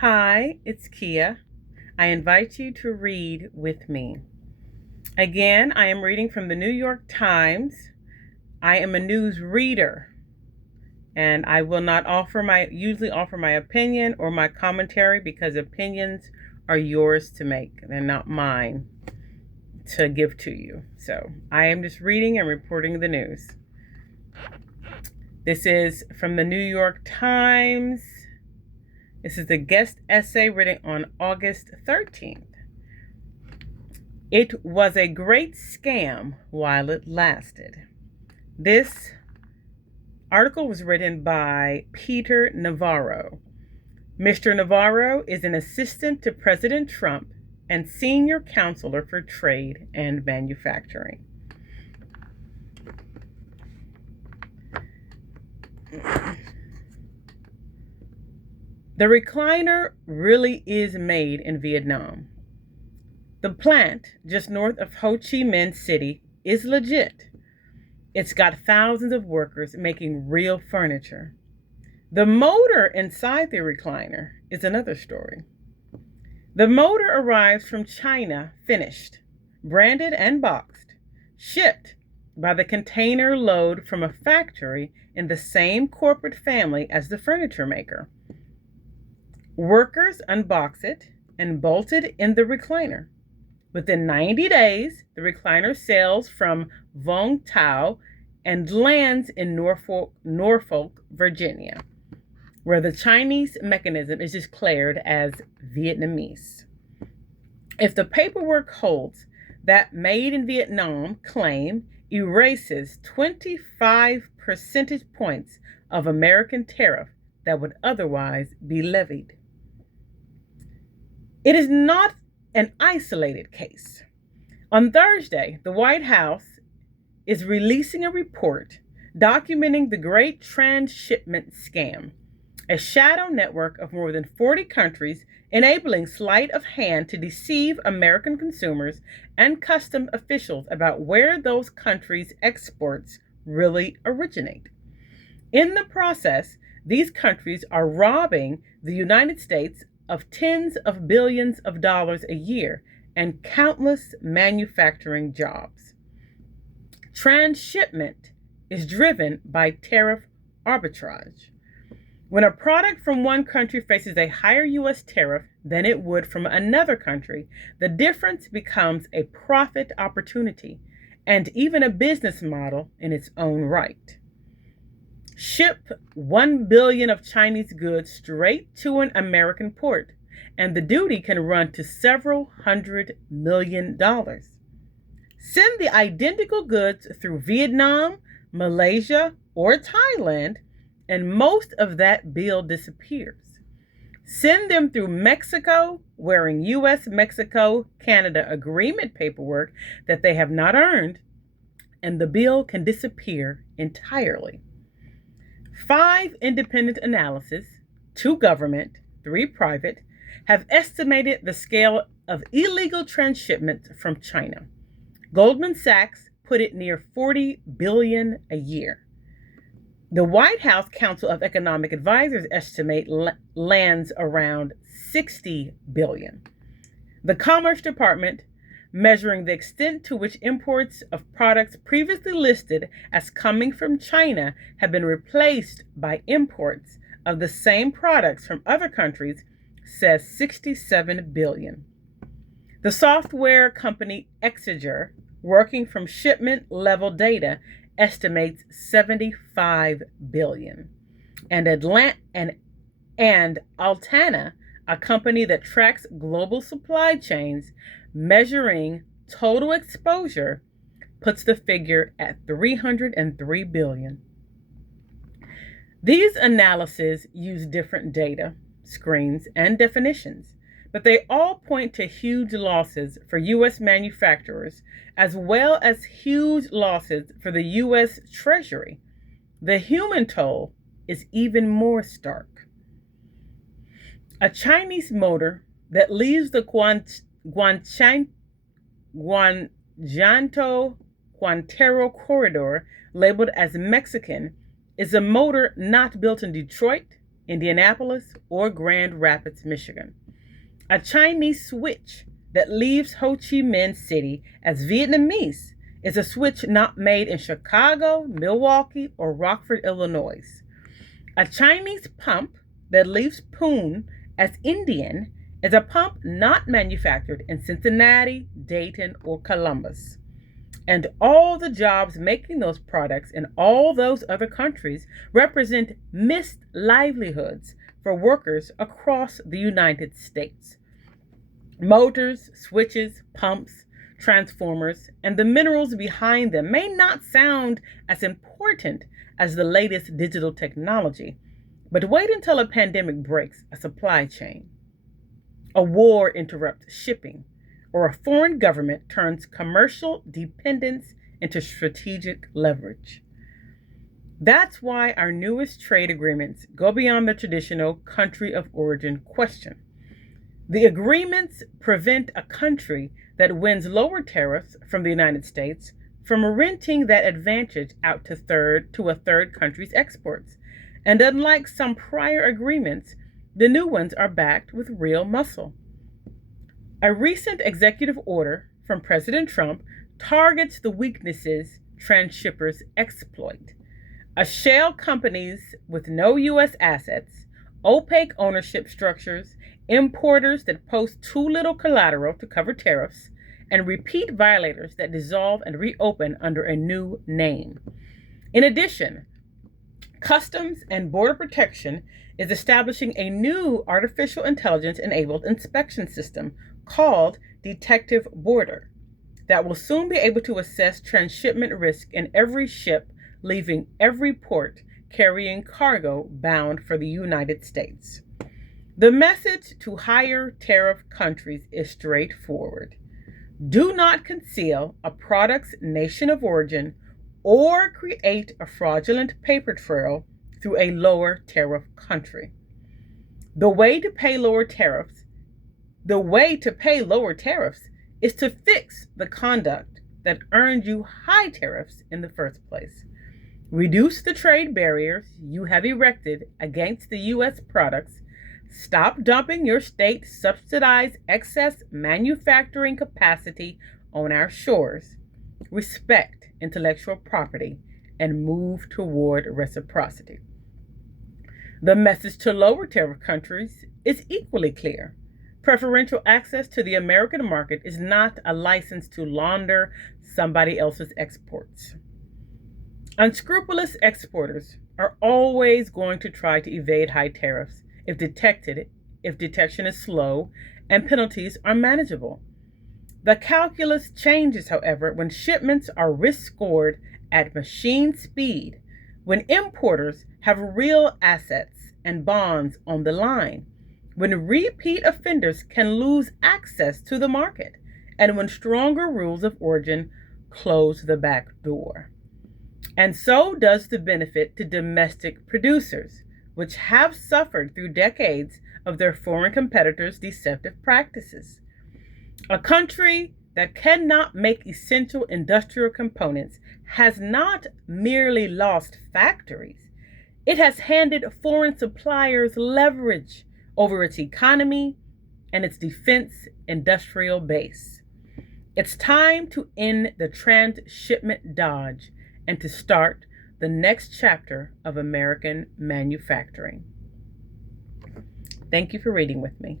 Hi, it's Kia. I invite you to read with me. Again, I am reading from the New York Times. I am a news reader, and I will not usually offer my opinion or my commentary because opinions are yours to make. They're not mine to give to you. So I am just reading and reporting the news. This is from the New York Times. This is the guest essay written on August 13th. It was a great scam while it lasted. This article was written by Peter Navarro. Mr. Navarro is an assistant to President Trump and senior counselor for trade and manufacturing. The recliner really is made in Vietnam. The plant just north of Ho Chi Minh City is legit. It's got thousands of workers making real furniture. The motor inside the recliner is another story. The motor arrives from China finished, branded and boxed, shipped by the container load from a factory in the same corporate family as the furniture maker. Workers unbox it and bolt it in the recliner. Within 90 days, the recliner sails from Vung Tau and lands in Norfolk, Virginia, where the Chinese mechanism is declared as Vietnamese. If the paperwork holds, that made in Vietnam claim erases 25 percentage points of American tariff that would otherwise be levied. It is not an isolated case. On Thursday, the White House is releasing a report documenting the great transshipment scam, a shadow network of more than 40 countries enabling sleight of hand to deceive American consumers and customs officials about where those countries' exports really originate. In the process, these countries are robbing the United States of tens of billions of dollars a year and countless manufacturing jobs. Transshipment is driven by tariff arbitrage. When a product from one country faces a higher U.S. tariff than it would from another country, the difference becomes a profit opportunity and even a business model in its own right. Ship 1 billion of Chinese goods straight to an American port, and the duty can run to several $100 million. Send the identical goods through Vietnam, Malaysia, or Thailand, and most of that bill disappears. Send them through Mexico, wearing U.S.-Mexico-Canada agreement paperwork that they have not earned, and the bill can disappear entirely. 5 independent analyses, 2 government, 3 private, have estimated the scale of illegal transshipments from China. Goldman Sachs put it near $40 billion a year. The White House Council of Economic Advisors estimate lands around $60 billion. The Commerce Department, measuring the extent to which imports of products previously listed as coming from China have been replaced by imports of the same products from other countries, says $67 billion. The software company Exeger, working from shipment level data, estimates $75 billion. And Altana, a company that tracks global supply chains, measuring total exposure, puts the figure at $303 billion. These analyses use different data, screens, and definitions, but they all point to huge losses for U.S. manufacturers, as well as huge losses for the U.S. Treasury. The human toll is even more stark. A Chinese motor that leaves the Guangzhou-Quintero corridor, labeled as Mexican, is a motor not built in Detroit, Indianapolis, or Grand Rapids, Michigan. A Chinese switch that leaves Ho Chi Minh City as Vietnamese is a switch not made in Chicago, Milwaukee, or Rockford, Illinois. A Chinese pump that leaves Pune as Indian is a pump not manufactured in Cincinnati, Dayton, or Columbus. And all the jobs making those products in all those other countries represent missed livelihoods for workers across the United States. Motors, switches, pumps, transformers, and the minerals behind them may not sound as important as the latest digital technology, but wait until a pandemic breaks a supply chain, a war interrupts shipping, or a foreign government turns commercial dependence into strategic leverage. That's why our newest trade agreements go beyond the traditional country of origin question. The agreements prevent a country that wins lower tariffs from the United States from renting that advantage out to a third country's exports. And unlike some prior agreements, the new ones are backed with real muscle. A recent executive order from President Trump targets the weaknesses transshippers exploit. Shell companies with no U.S. assets, opaque ownership structures, importers that post too little collateral to cover tariffs, and repeat violators that dissolve and reopen under a new name. In addition, Customs and Border Protection is establishing a new artificial intelligence-enabled inspection system called Detective Border that will soon be able to assess transshipment risk in every ship leaving every port carrying cargo bound for the United States. The message to higher tariff countries is straightforward. Do not conceal a product's nation of origin or create a fraudulent paper trail through a lower tariff country. The way to pay lower tariffs is to fix the conduct that earned you high tariffs in the first place. Reduce the trade barriers you have erected against the U.S. products. Stop dumping your state-subsidized excess manufacturing capacity on our shores. Respect intellectual property and move toward reciprocity. The message to lower tariff countries is equally clear. Preferential access to the American market is not a license to launder somebody else's exports. Unscrupulous exporters are always going to try to evade high tariffs if detection is slow and penalties are manageable. The calculus changes, however, when shipments are risk-scored at machine speed, when importers have real assets and bonds on the line, when repeat offenders can lose access to the market, and when stronger rules of origin close the back door. And so does the benefit to domestic producers, which have suffered through decades of their foreign competitors' deceptive practices. A country that cannot make essential industrial components has not merely lost factories, it has handed foreign suppliers leverage over its economy and its defense industrial base. It's time to end the transshipment dodge and to start the next chapter of American manufacturing. Thank you for reading with me.